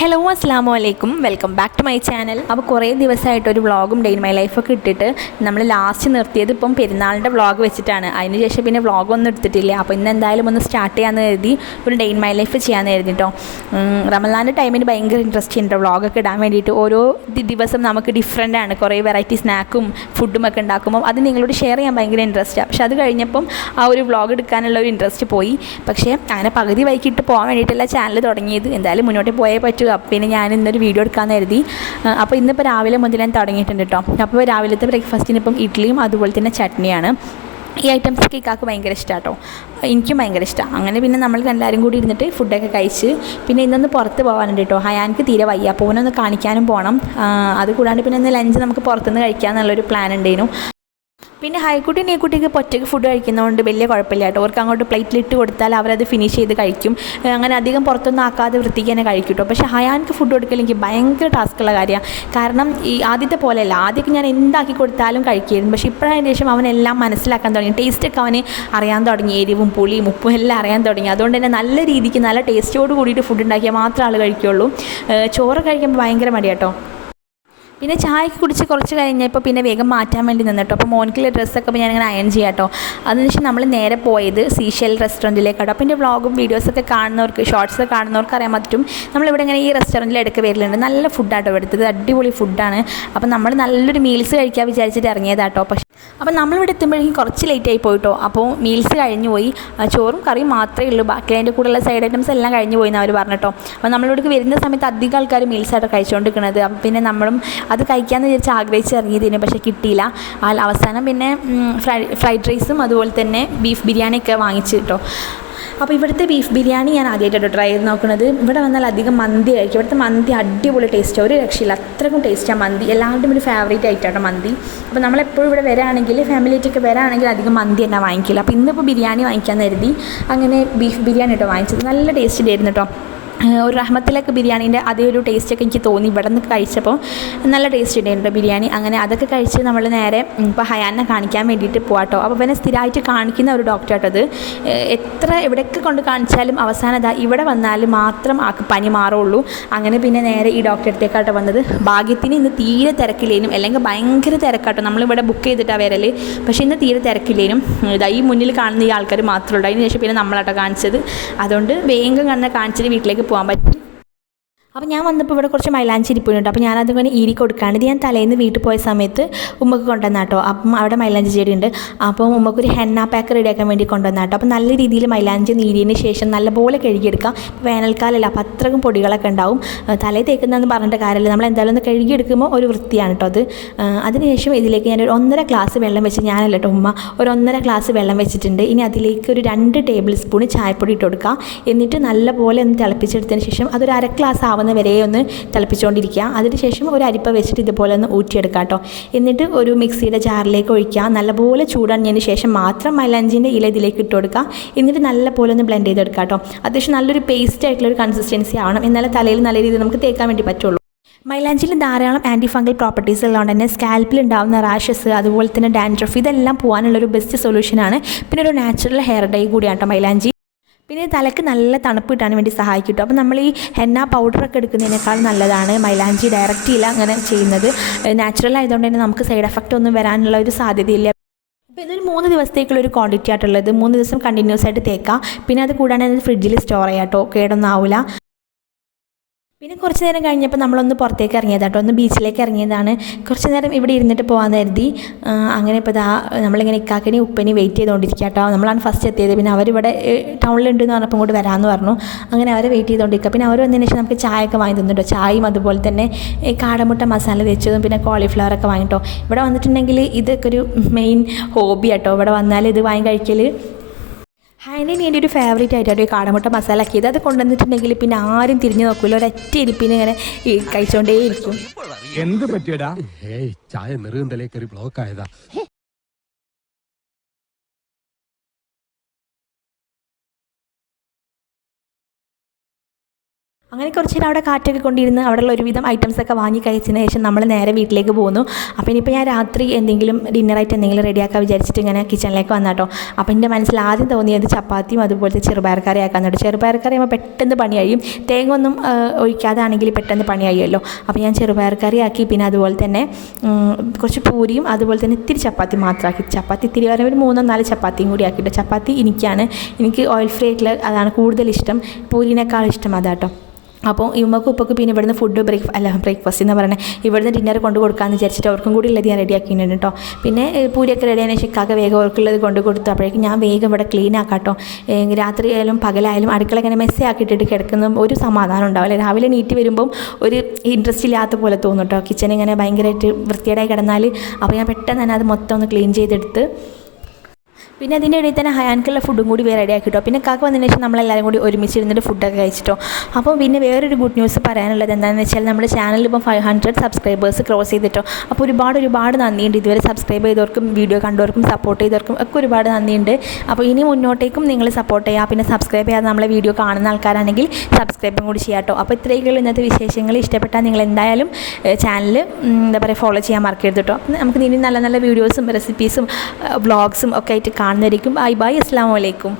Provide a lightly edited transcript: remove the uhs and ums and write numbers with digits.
Hello അസ്സാം വലൈക്കും welcome back to my channel. അപ്പോൾ കുറേ ദിവസമായിട്ട് ഒരു വ്ളോഗും ഡേ ഇൻ മൈ ലൈഫൊക്കെ ഇട്ടിട്ട് നമ്മൾ ലാസ്റ്റ് നിർത്തിയത് ഇപ്പം പെരുന്നാളിൻ്റെ വ്ളോഗ് വെച്ചിട്ടാണ്. അതിന് ശേഷം പിന്നെ വ്ളോഗൊന്നും എടുത്തിട്ടില്ല. അപ്പോൾ ഇന്ന് എന്തായാലും ഒന്ന് സ്റ്റാർട്ട് ചെയ്യാമെന്ന് കരുതി ഒരു ഡേ ഇൻ മൈ ലൈഫ് ചെയ്യാമെന്ന് കരുതി കേട്ടോ. റമദാൻ്റെ ടൈമിന് ഭയങ്കര ഇൻട്രസ്റ്റ് ഉണ്ട് വ്ളോഗൊക്കെ ഇടാൻ വേണ്ടിയിട്ട്. ഓരോ ദിവസം നമുക്ക് ഡിഫറെൻ്റ് ആണ്. കുറേ വെറൈറ്റി സ്നാക്കും ഫുഡും ഒക്കെ ഉണ്ടാക്കുമ്പോൾ അത് നിങ്ങളോട് ഷെയർ ചെയ്യാൻ ഭയങ്കര ഇൻട്രസ്റ്റാണ്. പക്ഷേ അത് കഴിഞ്ഞപ്പം ആ ഒരു വ്ളോഗ് എടുക്കാനുള്ള ഒരു ഇൻട്രസ്റ്റ് പോയി. പക്ഷേ അങ്ങനെ പകുതി വൈകിട്ട് പോകാൻ വേണ്ടിയിട്ടല്ല ചാനൽ തുടങ്ങിയത്. എന്തായാലും മുന്നോട്ട് പോയേ പറ്റുക. പിന്നെ ഞാൻ ഇന്നൊരു വീഡിയോ എടുക്കാമെന്ന് കരുതി. അപ്പോൾ ഇന്നിപ്പോൾ രാവിലെ മുതൽ ഞാൻ തുടങ്ങിയിട്ടുണ്ട് കേട്ടോ. അപ്പോൾ രാവിലത്തെ ബ്രേക്ക്ഫാസ്റ്റിന് ഇപ്പം ഇഡ്ഡലിയും അതുപോലെ തന്നെ ചട്നിയാണ്. ഈ ഐറ്റംസൊക്കെ ഇക്കാക്ക് ഭയങ്കര ഇഷ്ടമാണ് കേട്ടോ. എനിക്കും ഭയങ്കര ഇഷ്ടമാണ്. അങ്ങനെ പിന്നെ നമ്മൾ എല്ലാവരും കൂടി ഇരുന്നിട്ട് ഫുഡൊക്കെ കഴിച്ച് പിന്നെ ഇന്നൊന്ന് പുറത്ത് പോകാനുണ്ട് കേട്ടോ. ഹയാൻക്ക് തീരെ വയ്യ, അപ്പോൾ ഓനൊന്ന് കാണിക്കാനും പോകണം. അതുകൂടാണ്ട് പിന്നെ ഇന്ന് ലഞ്ച് നമുക്ക് പുറത്തുനിന്ന് കഴിക്കാമെന്നുള്ളൊരു പ്ലാൻ ഉണ്ടായിരുന്നു. പിന്നെ ഹൈക്കുട്ടി നെയ്ക്കുട്ടിക്ക് ഒറ്റയ്ക്ക് ഫുഡ് കഴിക്കുന്നതുകൊണ്ട് വലിയ കുഴപ്പമില്ല കേട്ടോ. അവർക്ക് അങ്ങോട്ട് പ്ലേറ്റിലിട്ട് കൊടുത്താൽ അവരത് ഫിനിഷ് ചെയ്ത് കഴിക്കും. അങ്ങനെ അധികം പുറത്തൊന്നും ആക്കാതെ വൃത്തിക്ക് തന്നെ കഴിക്കും കേട്ടോ. പക്ഷേ ഹയാൻക്ക് ഫുഡ് കൊടുക്കൽ എനിക്ക് ഭയങ്കര ടാസ്ക്കുള്ള കാര്യമാണ്. കാരണം ഈ ആദ്യത്തെ പോലെയല്ല. ആദ്യമൊക്കെ ഞാൻ എന്താക്കി കൊടുത്താലും കഴിക്കുമായിരുന്നു. പക്ഷേ ഇപ്പോഴതിന് ശേഷം അവനെല്ലാം മനസ്സിലാക്കാൻ തുടങ്ങി. ടേസ്റ്റൊക്കെ അവന് അറിയാൻ തുടങ്ങി. എരിവും പുളിയും ഉപ്പും എല്ലാം അറിയാൻ തുടങ്ങി. അതുകൊണ്ട് തന്നെ നല്ല രീതിക്ക് നല്ല ടേസ്റ്റോട് കൂടിയിട്ട് ഫുഡ് ഉണ്ടാക്കിയാൽ മാത്രമേ ആൾ കഴിക്കുകയുള്ളൂ. ചോറ് കഴിക്കുമ്പോൾ ഭയങ്കര മടിയാട്ടോ. പിന്നെ ചായക്ക് കുടിച്ച് കുറച്ച് കഴിഞ്ഞപ്പോൾ പിന്നെ വേഗം മാറ്റാൻ വേണ്ടി നിന്നിട്ടോ. അപ്പോൾ മോനിക്കുള്ള ഡ്രസ്സൊക്കെ അപ്പോൾ ഞാനിങ്ങനെ അയൺ ചെയ്യാം കേട്ടോ. അതിനുശേഷം നമ്മൾ നേരെ പോയത് സീഷെൽ റെസ്റ്റോറൻറ്റിലേക്കാട്ടോ. അപ്പോൾ എൻ്റെ വ്ളോഗും വീഡിയോസൊക്കെ കാണുന്നവർക്ക് ഷോർട്സ് കാണുന്നവർക്ക് അറിയാൻ പറ്റും. നമ്മളിവിടെ ഇങ്ങനെ ഈ റെസ്റ്റോറൻറ്റിൽ ഇടയ്ക്ക് വരലുണ്ട്. നല്ല ഫുഡാട്ടോ എടുത്തത്, അടിപൊളി ഫുഡാണ്. അപ്പോൾ നമ്മൾ നല്ലൊരു മീൽസ് കഴിക്കാൻ വിചാരിച്ചിട്ട് ഇറങ്ങിയതാട്ടോ. പക്ഷേ അപ്പോൾ നമ്മളിവിടെ എത്തുമ്പോഴേക്കും കുറച്ച് ലേറ്റായി പോയിട്ടോ. അപ്പോൾ മീൽസ് കഴിഞ്ഞു പോയി. ചോറും കറിയും മാത്രമേ ഉള്ളൂ. ബാക്കി അതിൻ്റെ കൂടെയുള്ള സൈഡ് ഐറ്റംസ് എല്ലാം കഴിഞ്ഞു പോയി എന്ന് അവർ പറഞ്ഞിട്ടോ. അപ്പോൾ നമ്മളിവിടേക്ക് വരുന്ന സമയത്ത് അധികം ആൾക്കാർ മീൽസായിട്ട് കഴിച്ചുകൊണ്ടിരിക്കുന്നത്. അപ്പോൾ പിന്നെ നമ്മളും അത് കഴിക്കാമെന്ന് വിചാരിച്ച് ആഗ്രഹിച്ച് ഇറങ്ങിയതിന് പക്ഷേ കിട്ടിയില്ല. അവസാനം പിന്നെ ഫ്രൈഡ് റൈസും അതുപോലെ തന്നെ ബീഫ് ബിരിയാണിയൊക്കെ വാങ്ങിച്ച് കേട്ടോ. അപ്പോൾ ഇവിടുത്തെ ബീഫ് ബിരിയാണി ഞാൻ ആദ്യമായിട്ടോ ട്രൈ ചെയ്ത് നോക്കുന്നത്. ഇവിടെ വന്നാൽ അധികം മന്തി കഴിക്കും. ഇവിടുത്തെ മന്തി അടിപൊളി ടേസ്റ്റാണ്, ഒരു രക്ഷയില്ല. അത്രക്കും ടേസ്റ്റാണ് മന്തി. എല്ലാവരുടെയും ഒരു ഫേവറേറ്റ് ആയിട്ടാണ് മന്തി. അപ്പോൾ നമ്മളെപ്പോഴും ഇവിടെ വരാണെങ്കിൽ ഫാമിലിയായിട്ടൊക്കെ വരാണെങ്കിൽ അധികം മന്തി തന്നെ വാങ്ങിക്കില്ല. അപ്പോൾ ഇന്നിപ്പോൾ ബിരിയാണി വാങ്ങിക്കാമെന്ന് കരുതി അങ്ങനെ ബീഫ് ബിരിയാണി കേട്ടോ വാങ്ങിച്ചത്. നല്ല ടേസ്റ്റ് ഉണ്ടായിരുന്നു കേട്ടോ. ഒരു റഹ്മത്തിലൊക്കെ ബിരിയാണീൻ്റെ അതേ ഒരു ടേസ്റ്റൊക്കെ എനിക്ക് തോന്നി. ഇവിടെ നിന്ന് കഴിച്ചപ്പോൾ നല്ല ടേസ്റ്റ് ഉണ്ടായിരുന്നു ബിരിയാണി. അങ്ങനെ അതൊക്കെ കഴിച്ച് നമ്മൾ നേരെ ഇപ്പോൾ ഹയാനെ കാണിക്കാൻ വേണ്ടിയിട്ട് പോകാട്ടോ. അപ്പോൾ പിന്നെ സ്ഥിരമായിട്ട് കാണിക്കുന്ന ഒരു ഡോക്ടറാട്ടോ അത്. എത്ര എവിടെയൊക്കെ കൊണ്ട് കാണിച്ചാലും അവസാനം അതാ ഇവിടെ വന്നാൽ മാത്രം ആൾക്ക് പനി മാറുള്ളൂ. അങ്ങനെ പിന്നെ നേരെ ഈ ഡോക്ടറെ അടുത്തേക്കാട്ടോ വന്നത്. ഭാഗ്യത്തിന് ഇന്ന് തീരെ തിരക്കില്ലേനും, അല്ലെങ്കിൽ ഭയങ്കര തിരക്കാട്ടോ. നമ്മളിവിടെ ബുക്ക് ചെയ്തിട്ടാണ് വരൽ. പക്ഷേ ഇന്ന് തീരെ തിരക്കില്ലേനും. ഇതാ ഈ മുന്നിൽ കാണുന്ന ഈ ആൾക്കാർ മാത്രമേ ഉള്ളൂ. അതിന് ശേഷം പിന്നെ നമ്മളാട്ടോ കാണിച്ചത്. അതുകൊണ്ട് വേഗം കണ്ണ് കാണിച്ചിട്ട് വീട്ടിലേക്ക് പോകാൻ പറ്റി. അപ്പോൾ ഞാൻ വന്നപ്പോൾ ഇവിടെ കുറച്ച് മൈലാഞ്ചി ഇരിപ്പുണ്ട്. അപ്പോൾ ഞാനതിങ്ങനെ ഈരി കൊടുക്കാണ്ട് ഞാൻ തലേന്ന് വീട്ടിൽ പോയ സമയത്ത് ഉമ്മക്ക് കൊണ്ടുവന്നാട്ടോ. അപ്പം അവിടെ മൈലാഞ്ചി ചെടിയുണ്ട്. അപ്പോൾ ഉമ്മക്കൊരു ഹെന്ന പാക്ക് റെഡിയാക്കാൻ വേണ്ടി കൊണ്ടുവന്നാട്ടോ. അപ്പോൾ നല്ല രീതിയിൽ മൈലാഞ്ചി നീരിയതിന് ശേഷം നല്ലപോലെ കഴുകിയെടുക്കാം. വേനൽക്കാലമല്ല, അപ്പോൾ അത്രക്കും പൊടികളൊക്കെ ഉണ്ടാവും. തലേ തേക്കുന്നതെന്ന് പറഞ്ഞിട്ട് കാര്യമില്ല, നമ്മൾ എന്തായാലും ഒന്ന് കഴുകിയെടുക്കുമ്പോൾ ഒരു വൃത്തിയാണ് കേട്ടോ അത്. അതിനുശേഷം ഇതിലേക്ക് ഞാൻ ഒരു 1.5 ഗ്ലാസ് വെള്ളം വെച്ച്, ഞാനല്ല കേട്ടോ ഉമ്മ, ഒരു 1.5 ഗ്ലാസ് വെള്ളം വെച്ചിട്ടുണ്ട്. ഇനി അതിലേക്ക് ഒരു 2 ടേബിൾ സ്പൂൺ ചായപ്പൊടി ഇട്ട് കൊടുക്കുക. എന്നിട്ട് നല്ലപോലെ ഒന്ന് തിളപ്പിച്ചെടുത്തതിന് ശേഷം അതൊരു 1/2 ഗ്ലാസ് വരെ ഒന്ന് തിളപ്പിച്ചുകൊണ്ടിരിക്കുക. അതിനുശേഷം ഒരു അരിപ്പ വെച്ചിട്ട് ഇതുപോലെ ഒന്ന് ഊറ്റിയെടുക്കുക കേട്ടോ. എന്നിട്ട് ഒരു മിക്സിയുടെ ജാറിലേക്ക് ഒഴിക്കുക. നല്ലപോലെ ചൂടാഞ്ഞതിന് ശേഷം മാത്രം മൈലാഞ്ചിൻ്റെ ഇല ഇതിലേക്ക് ഇട്ട് കൊടുക്കുക. എന്നിട്ട് നല്ലപോലെ ഒന്ന് ബ്ലെൻഡ് ചെയ്തെടുക്കുക കേട്ടോ. അത്യാവശ്യം നല്ലൊരു പേസ്റ്റ് ആയിട്ടുള്ളൊരു കൺസിസ്റ്റൻസി ആവണം. എന്നാലേ തലയിൽ നല്ല രീതിയിൽ നമുക്ക് തേക്കാൻ വേണ്ടി പറ്റുള്ളൂ. മൈലാഞ്ചിയിൽ ധാരാളം ആൻറ്റി ഫംഗൽ പ്രോപ്പർട്ടീസ് ഉള്ളതുകൊണ്ട് തന്നെ സ്കാൽപ്പിൽ ഉണ്ടാകുന്ന റാഷസ് അതുപോലെ തന്നെ ഡാൻഡ്രഫ് ഇതെല്ലാം പോകാനുള്ളൊരു ബെസ്റ്റ് സൊല്യൂഷനാണ്. പിന്നെ ഒരു നാച്ചുറൽ ഹെയർ ഡൈ കൂടിയാണ് കേട്ടോ മൈലാഞ്ചി. പിന്നെ തലക്ക് നല്ല തണുപ്പ് കിട്ടാൻ വേണ്ടി സഹായിക്കും കേട്ടോ. അപ്പോൾ നമ്മൾ ഈ ഹെന്ന പൗഡറൊക്കെ എടുക്കുന്നതിനേക്കാൾ നല്ലതാണ് മൈലാഞ്ചി ഡയറക്റ്റ് ഇല അങ്ങനെ ചെയ്യുന്നത്. നാച്ചുറൽ ആയതുകൊണ്ട് തന്നെ നമുക്ക് സൈഡ് എഫക്റ്റ് ഒന്നും വരാനുള്ള ഒരു സാധ്യതയില്ല. അപ്പോൾ ഇതൊരു 3 ദിവസത്തേക്കുള്ളൊരു ക്വാണ്ടിറ്റി ആയിട്ടുള്ളത്. 3 ദിവസം കണ്ടിന്യൂസ് ആയിട്ട് തേക്കാം. പിന്നെ അത് കൂടാതെ ഫ്രിഡ്ജിൽ സ്റ്റോർ ചെയ്യാം കേട്ടോ, കേടൊന്നും ആവില്ല. പിന്നെ കുറച്ച് നേരം കഴിഞ്ഞപ്പോൾ നമ്മളൊന്ന് പുറത്തേക്ക് ഇറങ്ങിയതാട്ടോ, ഒന്ന് ബീച്ചിലേക്ക് ഇറങ്ങിയതാണ്. കുറച്ച് നേരം ഇവിടെ ഇരുന്നിട്ട് പോകാമെന്ന് കരുതി. അങ്ങനെ ഇപ്പോൾ ഇതാ നമ്മളിങ്ങനെ ഇക്കാക്കിനെ ഉപ്പനെ വെയിറ്റ് ചെയ്തുകൊണ്ടിരിക്കുക കേട്ടോ. നമ്മളാണ് ഫസ്റ്റ് എത്തിയത്. പിന്നെ അവരിവിടെ ടൗണിലുണ്ടെന്ന് പറഞ്ഞപ്പോൾ ഇങ്ങോട്ട് വരാമെന്ന് പറഞ്ഞു. അങ്ങനെ അവരെ വെയിറ്റ് ചെയ്തുകൊണ്ടിരിക്കുക. പിന്നെ അവർ വന്നതിന് ശേഷം നമുക്ക് ചായയൊക്കെ വാങ്ങി തന്നിട്ടോ. ചായയും അതുപോലെ തന്നെ കാടമുട്ട മസാല തേച്ചതും പിന്നെ കോളിഫ്ലവറൊക്കെ വാങ്ങിട്ടോ. ഇവിടെ വന്നിട്ടുണ്ടെങ്കിൽ ഇതൊക്കെ ഒരു മെയിൻ ഹോബി ആട്ടോ. ഇവിടെ വന്നാൽ ഇത് വാങ്ങി കഴിക്കൽ. ഹൈനെ എൻ്റെ ഒരു ഫേവറേറ്റ് ആയിട്ടാണ് ഈ കാടമുട്ട മസാല ആക്കിയത്. അത് കൊണ്ടുവന്നിട്ടുണ്ടെങ്കിൽ പിന്നെ ആരും തിരിഞ്ഞു നോക്കില്ല, ഒരൊറ്റ ഇരിപ്പിന് ഇങ്ങനെ കഴിച്ചുകൊണ്ടേയിരിക്കും. എന്ത് പറ്റിയടാ? ചായ നെറുകന്തലേ കയറി ബ്ലോക്ക് ആയതാ. അങ്ങനെ കുറച്ച് നേരം അവിടെ കാറ്റൊക്കെ കൊണ്ടിരുന്ന് അവിടെയുള്ള ഒരുവിധം ഐറ്റംസൊക്കെ വാങ്ങി കഴിച്ചതിന് ശേഷം നമ്മൾ നേരെ വീട്ടിലേക്ക് പോന്നു. അപ്പോൾ ഇനിയിപ്പോൾ ഞാൻ രാത്രി എന്തെങ്കിലും ഡിന്നറായിട്ട് എന്തെങ്കിലും റെഡിയാക്കാൻ വിചാരിച്ചിട്ട് ഇങ്ങനെ കിച്ചണിലേക്ക് വന്നാട്ടോ. അപ്പോൾ എൻ്റെ മനസ്സിൽ ആദ്യം തോന്നിയത് ചപ്പാത്തിയും അതുപോലത്തെ ചെറുപയർ കറി ആക്കാന്നുണ്ട്. ചെറുപയർ കറി ആകുമ്പോൾ പെട്ടെന്ന് പണി കഴിയും, തേങ്ങ ഒന്നും ഒഴിക്കാതാണെങ്കിൽ പെട്ടെന്ന് പണി കഴിയുമല്ലോ. അപ്പോൾ ഞാൻ ചെറുപയർ കറി ആക്കി, പിന്നെ അതുപോലെ തന്നെ കുറച്ച് പൂരിയും അതുപോലെ തന്നെ ഇത്തിരി ചപ്പാത്തി മാത്രമാക്കി. ചപ്പാത്തി ഇത്തിരി വരെ ഒരു 3-4 ചപ്പാത്തിയും കൂടി ആക്കിയിട്ട്. ചപ്പാത്തി എനിക്ക് ഓയിൽ ഫ്രീ ആയിട്ടുള്ള അതാണ് കൂടുതൽ ഇഷ്ടം, പൂരിനേക്കാൾ ഇഷ്ടം അതാട്ടോ. അപ്പോൾ ഇമ്മക്കും ഉപ്പക്കും പിന്നെ ഇവിടുന്ന് ഫുഡ് ബ്രേക്ക്ഫാസ്റ്റ് എന്ന് പറയുന്നത് ഇവിടുന്ന് ഡിന്നർ കൊണ്ട് കൊടുക്കാമെന്ന് വിചാരിച്ചിട്ട് അവർക്കും കൂടി ഉള്ളത് ഞാൻ റെഡിയാക്കിയിട്ടുണ്ട് കേട്ടോ. പിന്നെ പൂരിയൊക്കെ റെഡിയായതിനു ശേഷം ഇക്കാക്ക വേഗം അവർക്കുള്ളത് കൊണ്ട് കൊടുത്തു. അപ്പോഴേക്കും ഞാൻ വേഗം ഇവിടെ ക്ലീൻ ആക്കാം കേട്ടോ. രാത്രി ആയാലും പകലായാലും അടുക്കള ഇങ്ങനെ മെസ്സേ ആക്കിയിട്ടിട്ട് കിടക്കുന്ന ഒരു സമാധാനം ഉണ്ടാവില്ല. രാവിലെ നീറ്റ് വരുമ്പം ഒരു ഇൻട്രസ്റ്റ് ഇല്ലാത്ത പോലെ തോന്നും കേട്ടോ. കിച്ചൺ ഇങ്ങനെ ഭയങ്കരമായിട്ട് വൃത്തിയേടായി കിടന്നാൽ അപ്പോൾ ഞാൻ പെട്ടെന്ന് തന്നെ അത് മൊത്തം ഒന്ന് ക്ലീൻ ചെയ്തെടുത്ത് പിന്നെ അതിൻ്റെ ഇടയിൽ തന്നെ ഹയാൻക്കുള്ള ഫുഡും കൂടി റെഡി ആക്കിട്ടോ. പിന്നെ കാക്ക വന്നതിന് ശേഷം നമ്മളെല്ലാവരും കൂടി ഒരുമിച്ചിരുന്നിട്ട് ഫുഡൊക്കെ കഴിച്ചിട്ടോ. അപ്പോൾ പിന്നെ വേറൊരു ഗുഡ് ന്യൂസ് പറയാനുള്ളത് എന്താണെന്ന് വെച്ചാൽ നമ്മുടെ ചാനലിൽ ഇപ്പോൾ 500 സബ്സ്ക്രൈബേഴ്സ് ക്രോസ് ചെയ്തിട്ടോ. അപ്പോൾ ഒരുപാട് നന്ദിയുണ്ട്. ഇതുവരെ സബ്സ്ക്രൈബ് ചെയ്തവർക്കും വീഡിയോ കണ്ടവർക്കും സപ്പോർട്ട് ചെയ്തവർക്കും ഒക്കെ ഒരുപാട് നന്ദിയുണ്ട്. അപ്പോൾ ഇനി മുന്നോട്ടേക്കും നിങ്ങൾ സപ്പോർട്ട് ചെയ്യുക. പിന്നെ സബ്സ്ക്രൈബ് ചെയ്യാതെ നമ്മളെ വീഡിയോ കാണുന്ന ആൾക്കാരാണെങ്കിൽ സബ്സ്ക്രൈബും കൂടി ചെയ്യാം കേട്ടോ. അപ്പോൾ ഇത്രയൊക്കെയുള്ള ഇന്നത്തെ വിശേഷങ്ങൾ. ഇഷ്ടപ്പെട്ടാൽ നിങ്ങൾ എന്തായാലും ചാനൽ ഫോളോ ചെയ്യാൻ മറക്കരുത് കേട്ടോ. നമുക്ക് ഇനി നല്ല നല്ല വീഡിയോസും റെസിപ്പീസും വ്ളോഗ്സും ഒക്കെ ആയിട്ട് കാണുന്നതായിരിക്കും. ബൈ, അസ്സലാമു അലൈക്കും.